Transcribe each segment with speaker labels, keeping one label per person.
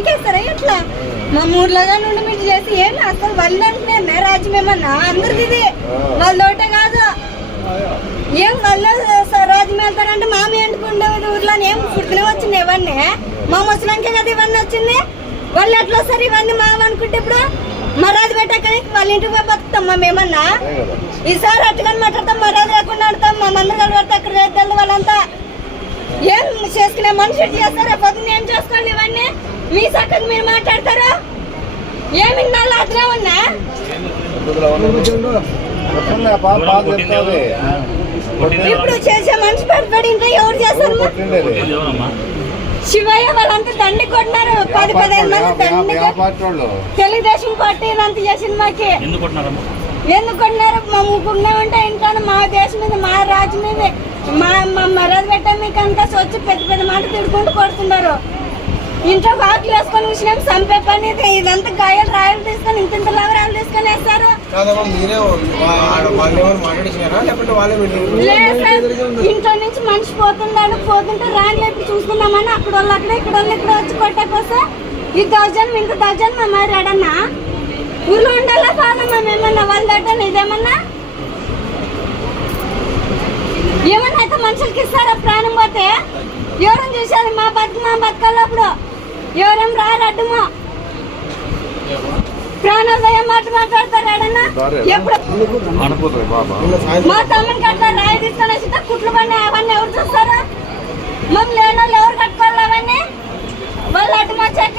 Speaker 1: ఏం సంపనీకేస్తారా ఎట్లా? మా ఊర్లోగా నుండి మీరు చేసి ఏం అసలు వాళ్ళు అంటే రాజ్యం ఏమన్నా అందరిది ఇది. వాళ్ళ ఒకటే కాదు. ఏం వాళ్ళు రాజ్యం వెళ్తారంటే మామి ఎందుకుండే ఊర్లో ఏం పుట్టుకునే వచ్చింది ఇవన్నీ? మా ముసలానికే కదా ఇవన్నీ వచ్చింది? వాళ్ళు ఎట్లా వస్తారు? ఇవన్నీ మామ అనుకుంటే ఇప్పుడు మా రాజు పెట్టాక వాళ్ళ ఇంటికి పోయి బతుకుతాం మా మేమన్నా? ఈసారి అట్టుకొని మాట్లాడతాం మా రాజు లేకుండా ఆడతాం మా మందరాలు పడితే అక్కడ రేపు వాళ్ళంతా? ఏం చేసుకునే మనిషి ఎట్లా చేస్తారా? పొద్దున్న ఏం చేసుకోండి ఇవన్నీ? మీ సక్కగా మీరు మాట్లాడతారు? ఏమి నాళ్ళు అట్లా ఉన్నా? ఇప్పుడు చేసే మనిషి పడిపడి ఇంట్లో ఎవరు చేస్తారు? శివయ్య వాళ్ళంతా దండి కొట్టినారు. పది పదిహేను మంది దండి తెలుగుదేశం పార్టీ ఇదంతా చేసింది మాకి.
Speaker 2: ఎందుకు కొట్టినారమ్మా?
Speaker 1: ఎందుకు కొట్టినారు? మా ముగ్గురునే ఉంటే ఇంట్లో మా దేశం మీద మా రాజు మీద మా మా మర్యాద పెట్టా మీకు అంతా వచ్చి పెద్ద పెద్ద మాట తిడుకుంటూ కొడుతున్నారు. ఇంట్లో వాకిలు వేసుకొని వచ్చినాం చంపే పని ఇది. ఇదంతా గాయాలు రాయలు తీసుకొని ఇంత ఇంత లవరాలు తీసుకొని వేస్తారు. ఇంట్లో నుంచి మనిషి పోతున్నాడు పోతుంటే రాని లేపి చూసుకుందామని అక్కడ వాళ్ళు అక్కడ ఇక్కడ వాళ్ళు ఇక్కడ వచ్చి కొట్టకొస్తే ఈ దౌర్జన్యం ఇంత దౌర్జన్యం మా మరి ఎడన్నా ఊళ్ళో ఉండాలా కాదమ్మా మేమన్నా వాళ్ళ దట్టని ఇదేమన్నా? ఏమన్నా అయితే మనుషులకి ఇస్తారా ప్రాణం పోతే? ఎవరైనా చూసారు మా బతుకు మా బతకాలప్పుడు ఎవరేం రారు అడ్డమో ప్రాణాలు ఏం మాట మాట్లాడతారు ఎడన్నా ఎప్పుడు? మా తమ్ముని కట్ట రాయి తీసుకొని వచ్చి కుట్లు పని అవన్నీ ఎవరు చూస్తారా? మేము లేని వాళ్ళు ఎవరు కట్టుకోవాలి అవన్నీ? వాళ్ళు అటు వచ్చాక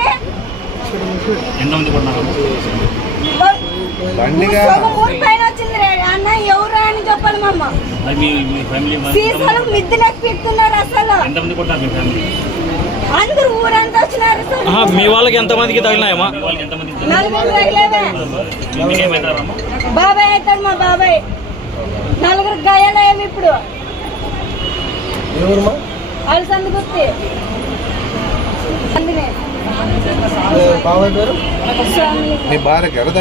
Speaker 1: ఊరి పైన వచ్చింది రే. అన్న ఎవరు అని చెప్పాలి మమ్మ సీసాలు మిద్దులకు పెడుతున్నారు అసలు
Speaker 2: ఎంతమంది కొట్టినారు మీ ఫ్యామిలీ
Speaker 1: అందరు ఊరంతా వచ్చినారు అసలు
Speaker 3: ఆహా, మీ వాళ్ళకి ఎంతమందికి తగిలినాయమ్మా?
Speaker 2: మీ
Speaker 1: నలుగురు తగిలేవే బాబాయ్ అవుతాడు మా బాబాయ్. నలుగురు గాయాలయ్యావి ఇప్పుడు.
Speaker 4: ఎవరుమా
Speaker 1: అలసంది గుర్తి అందునే.
Speaker 4: ఏ బాబాయ్ పేరు?
Speaker 1: స్వామి.
Speaker 5: నీ భార్యకి ఎవరు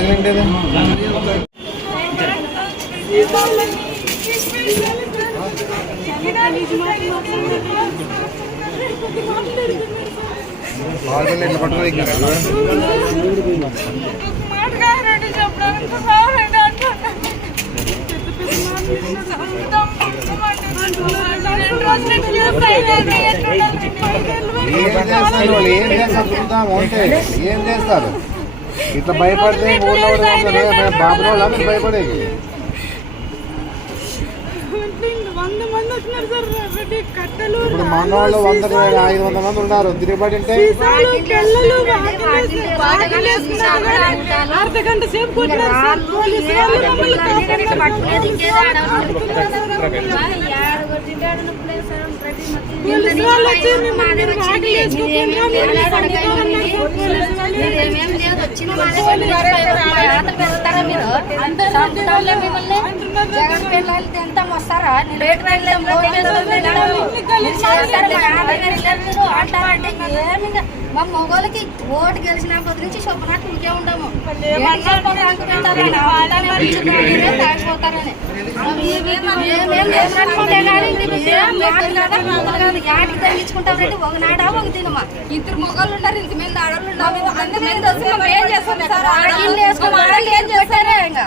Speaker 5: వాళ్ళు? ఎట్లా పట్టుకోవాలి ఏం చేస్తారు? ఇట్లా భయపడితే ఊళ్ళో బాబు మీరు భయపడేది
Speaker 6: వంద మంది వచ్చినారు సార్ రెడ్డి కట్టెలు
Speaker 5: ఇప్పుడు మన వాళ్ళు వంద ఐదు వందల మంది ఉన్నారు తిరుగుబడి అంటే
Speaker 6: అర్ధ గంట సేపు కొట్టినారు సార్. పోలీసు వాళ్ళు మమ్మల్ని పోలీసు
Speaker 7: జగన్ తింటాం వస్తారా? అంటారంటే ఏమి మా మొగోళ్ళకి ఓటు గెలిచిన కొద్ది నుంచి శుభ్రనాథ్ ఇంకే ఉండము తాగిపోతారని యాటికి తగ్గించుకుంటామంటే ఒక నాడా ఒక దినమా ఇద్దరు మొగోళ్ళు ఉంటారు ఆడవాళ్ళు ఉన్నారు అందరి మీద ఏం ఆడవాళ్ళు ఏం చేస్తారే ఇంకా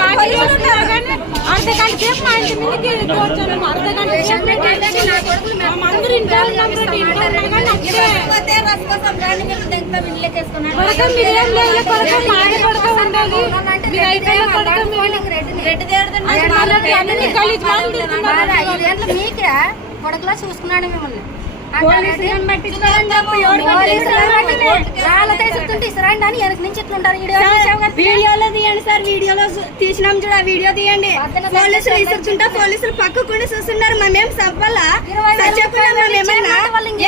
Speaker 6: అర్ధగంట మా ఇంటి మీదకి కూర్చొని అర్ధగంట అందరూ ఇంట్లో
Speaker 7: మీకే కొడుకులా చూసుకున్నాడు మిమ్మల్ని. ఇసరండి అని వెనక నుంచి ఇట్లుంటారు వీడియో చూసావు కదా?
Speaker 1: వీడియోలో తీయండి సార్ వీడియోలో చూ- తీసినాం చూడ వీడియో తీయండి. పోలీసులు ఇస్తుంటా పోలీసులు పక్కకుండా చూస్తున్నారు. మేమేం సంపాలా
Speaker 7: ఇరవై వేలు
Speaker 1: చచ్చకుండా మేమేమన్నా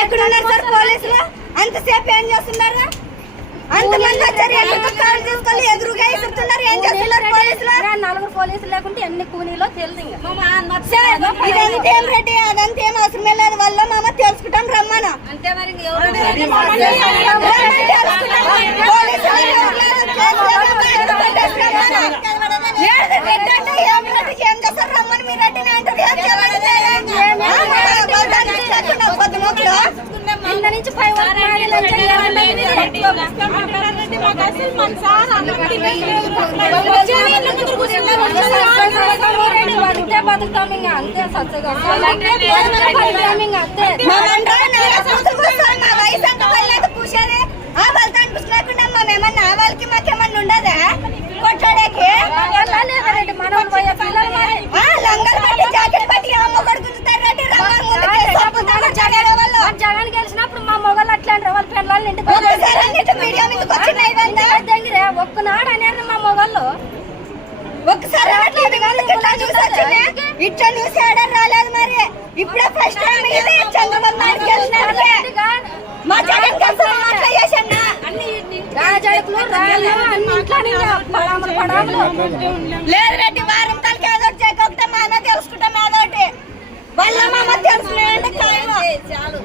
Speaker 1: ఎక్కడున్నారు సార్ పోలీసులు? అంతసేపు ఏం చేస్తున్నారు? అంతమంది వచ్చారు ఎందుకు కాల్ ఎదురుగా ఇస్తున్నారు ఏం చేస్తున్నారు పోలీసులు?
Speaker 7: నలుగురు పోలీసులు లేకుంటే ఎన్ని కూనీలో తెలుసు ఇంకా.
Speaker 1: సార్ ఇదంతేం రెడ్డి? అదంతేం అవసరమే లేదు. వల్ల మామ తెలుసుకుంటాం రమ్మను.
Speaker 7: అంతే మరి
Speaker 1: రమ్మని తెలుసుకుంటాం. పోలీసులు ఎవరు లేరు, కేసు లేదు, పట్టేసుకున్నాం రమ్మను. ఏడు రెడ్డి అంటే ఏం రెడ్డి, ఏం చేస్తారు? రమ్మని మీ రెడ్డిని అంటారు,
Speaker 7: నుంచి బతుకుతాం ఇంకా అంతే సచ్చగా అంతే
Speaker 1: మా మండలం నెల కూతురు కూర్చొని మా వయసు అంతా వాళ్ళకి పూసేది. ఆ బలదాన్ని పూసలేకుండా మేమేమన్నా వాళ్ళకి మాకేమన్నా ఉండదా కొట్టాడేకి
Speaker 7: లేదండి మనం పోయే పిల్లలు మరి.
Speaker 1: ఆ లంగలు పట్టి జాకెట్ పట్టి అమ్మ కొడుకు గుంజుతారంటే రమ్మని ముందుకే సొప్పుతారు జగన్ వాళ్ళు
Speaker 7: మరి జగన్ గెలిచినప్పుడు మా మొగలు అట్లా అంటారు వాళ్ళ పిల్లల్ని ఇంటికి
Speaker 1: ఒక్కసారి అన్నిటి మీడియా మీదకి వచ్చినాయి ఇవంతా.
Speaker 7: దగ్గర ఒక్కనాడు అనేది మా మొగళ్ళు
Speaker 1: ఒక్కసారి వాళ్ళకి ఇట్లా న్యూస్ ఆర్డర్ రాలేదు మరి. ఇప్పుడే ఫస్ట్ టైం ఇది. చంద్రబాబు నాయుడు గెలిచినారులే మా జగన్ కోసం అట్లా చేశాను
Speaker 7: రాజడుకులు రాళ్ళు అన్ని ఇంట్లోనే పడాములు పడాములు.
Speaker 1: లేదు రెడ్డి వారం తలకి ఏదో చేయకపోతే మా అన్న తెలుసుకుంటాం ఏదో ఒకటి. వాళ్ళ మామ తెలుసుకునే
Speaker 7: చాలు.